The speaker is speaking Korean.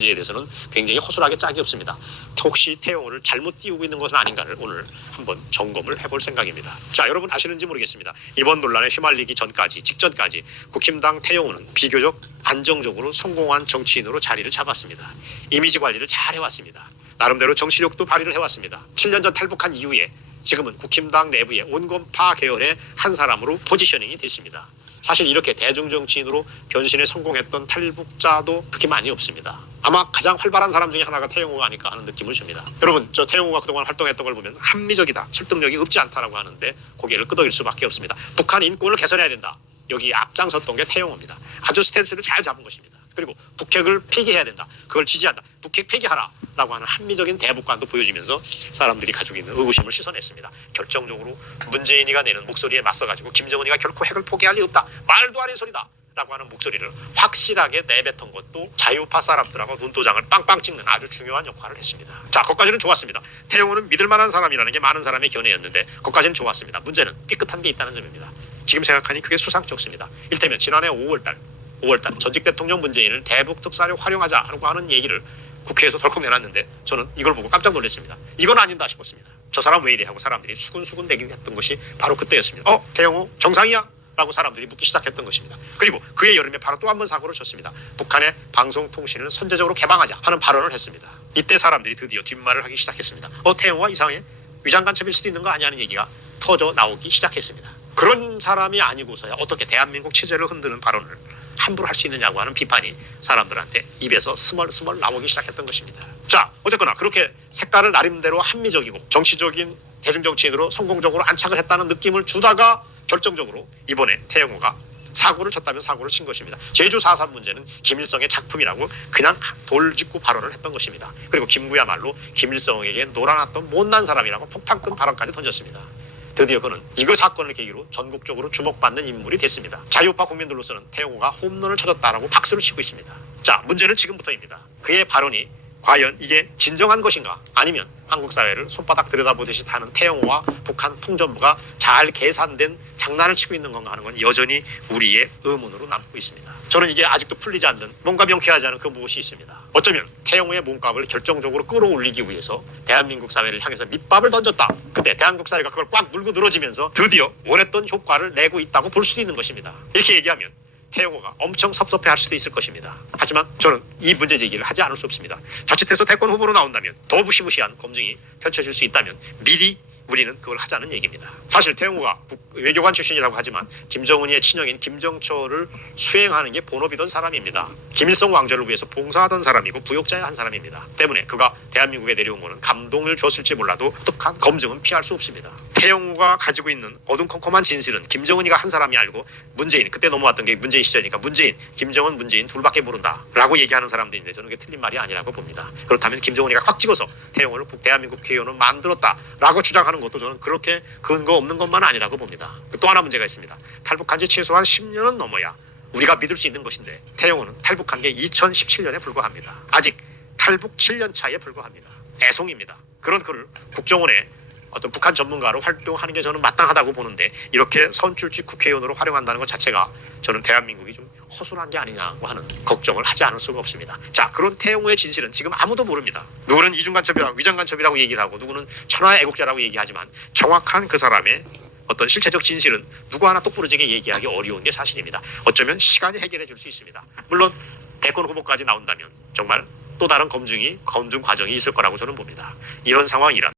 에 대해서는 굉장히 허술하게 짝이 없습니다. 혹시 태영호를 잘못 띄우고 있는 것은 아닌가를 오늘 한번 점검을 해볼 생각입니다. 자, 여러분 아시는지 모르겠습니다. 이번 논란에 휘말리기 직전까지 국힘당 태영호는 비교적 안정적으로 성공한 정치인으로 자리를 잡았습니다. 이미지 관리를 잘 해왔습니다. 나름대로 정치력도 발휘를 해왔습니다. 7년 전 탈북한 이후에 지금은 국힘당 내부의 온건파 계열의 한 사람으로 포지셔닝이 됐습니다. 사실 이렇게 대중정치인으로 변신에 성공했던 탈북자도 그렇게 많이 없습니다. 아마 가장 활발한 사람 중에 하나가 태영호가 아닐까 하는 느낌을 줍니다. 여러분, 저 태영호가 그동안 활동했던 걸 보면 합리적이다, 설득력이 없지 않다라고 하는데 고개를 끄덕일 수밖에 없습니다. 북한 인권을 개선해야 된다. 여기 앞장섰던 게 태영호입니다. 아주 스탠스를 잘 잡은 것입니다. 그리고 북핵을 폐기해야 된다. 그걸 지지한다. 북핵 폐기하라 라고 하는 합리적인 대북관도 보여주면서 사람들이 가지고 있는 의구심을 씻어냈습니다. 결정적으로 문재인이가 내는 목소리에 맞서가지고 김정은이가 결코 핵을 포기할 리 없다. 말도 안 되는 소리다. 라고 하는 목소리를 확실하게 내뱉은 것도 자유파 사람들하고 눈도장을 빵빵 찍는 아주 중요한 역할을 했습니다. 자, 거기까지는 좋았습니다. 태영호는 믿을 만한 사람이라는 게 많은 사람의 견해였는데 거기까지는 좋았습니다. 문제는 삐끗한 게 있다는 점입니다. 지금 생각하니 그게 수상쩍습니다. 일테면 지난해 5월달 전직 대통령 문재인을 대북 특사로 활용하자라고 하는 얘기를 국회에서 덜컥 내놨는데 저는 이걸 보고 깜짝 놀랐습니다. 이건 아닌다 싶었습니다. 저 사람 왜 이래 하고 사람들이 수근수근 대긴 했던 것이 바로 그때였습니다. 태영호 정상이야? 라고 사람들이 묻기 시작했던 것입니다. 그리고 그해 여름에 바로 또 한 번 사고를 쳤습니다. 북한의 방송통신을 선제적으로 개방하자 하는 발언을 했습니다. 이때 사람들이 드디어 뒷말을 하기 시작했습니다. 태영호가 이상해? 위장간첩일 수도 있는 거 아니냐는 얘기가 터져 나오기 시작했습니다. 그런 사람이 아니고서야 어떻게 대한민국 체제를 흔드는 발언을 함부로 할 수 있느냐고 하는 비판이 사람들한테 입에서 스멀스멀 나오기 시작했던 것입니다. 자, 어쨌거나 그렇게 색깔을 나름대로 합리적이고 정치적인 대중정치인으로 성공적으로 안착을 했다는 느낌을 주다가 결정적으로 이번에 태영호가 사고를 쳤다면 사고를 친 것입니다. 제주 4.3 문제는 김일성의 작품이라고 그냥 돌직구 발언을 했던 것입니다. 그리고 김구야말로 김일성에게 놀아났던 못난 사람이라고 폭탄급 발언까지 던졌습니다. 드디어 그는 이거 사건을 계기로 전국적으로 주목받는 인물이 됐습니다. 자유파 국민들로서는 태영호가 홈런을 쳐줬다라고 박수를 치고 있습니다. 자, 문제는 지금부터입니다. 그의 발언이 과연 이게 진정한 것인가, 아니면 한국 사회를 손바닥 들여다보듯이 하는 태영호와 북한 통전부가 잘 계산된 장난을 치고 있는 건가 하는 건 여전히 우리의 의문으로 남고 있습니다. 저는 이게 아직도 풀리지 않는, 뭔가 명쾌하지 않은 그 무엇이 있습니다. 어쩌면 태영호의 몸값을 결정적으로 끌어올리기 위해서 대한민국 사회를 향해서 밑밥을 던졌다. 그때 대한민국 사회가 그걸 꽉 물고 늘어지면서 드디어 원했던 효과를 내고 있다고 볼 수도 있는 것입니다. 이렇게 얘기하면 태영호가 엄청 섭섭해할 수도 있을 것입니다. 하지만 저는 이 문제 제기를 하지 않을 수 없습니다. 자칫해서 대권 후보로 나온다면, 더 무시무시한 검증이 펼쳐질 수 있다면 미리 우리는 그걸 하자는 얘기입니다. 사실 태영호가 외교관 출신이라고 하지만 김정은이의 친형인 김정철을 수행하는 게 본업이던 사람입니다. 김일성 왕조를 위해서 봉사하던 사람이고 부역자의 한 사람입니다. 때문에 그가 대한민국에 내려온 것은 감동을 줬을지 몰라도 똑똑한 검증은 피할 수 없습니다. 태영호가 가지고 있는 어둠컴컴한 진실은 김정은이가 한 사람이 알고 문재인, 그때 넘어왔던 게 문재인 시절이니까 김정은, 문재인 둘밖에 모른다 라고 얘기하는 사람도 있는데 저는 그게 틀린 말이 아니라고 봅니다. 그렇다면 김정은이가 확 찍어서 태영호를 대한민국 국회의원을 만들었다 라고 주장하는 것도 저는 그렇게 근거 없는 것만 아니라고 봅니다. 또 하나 문제가 있습니다. 탈북한 지 최소한 10년은 넘어야 우리가 믿을 수 있는 것인데 태영호는 탈북한 게 2017년에 불과합니다. 아직 탈북 7년 차에 불과합니다. 애송입니다. 그런 그를 국정원에 어떤 북한 전문가로 활동하는 게 저는 마땅하다고 보는데 이렇게 선출직 국회의원으로 활용한다는 것 자체가 저는 대한민국이 좀 허술한 게 아니냐고 하는 걱정을 하지 않을 수가 없습니다. 자, 그런 태영호의 진실은 지금 아무도 모릅니다. 누구는 이중간첩이라고, 위장간첩이라고 얘기를 하고, 누구는 천하의 애국자라고 얘기하지만 정확한 그 사람의 어떤 실체적 진실은 누구 하나 똑부러지게 얘기하기 어려운 게 사실입니다. 어쩌면 시간이 해결해 줄 수 있습니다. 물론 대권 후보까지 나온다면 정말 또 다른 검증 과정이 있을 거라고 저는 봅니다. 이런 상황이란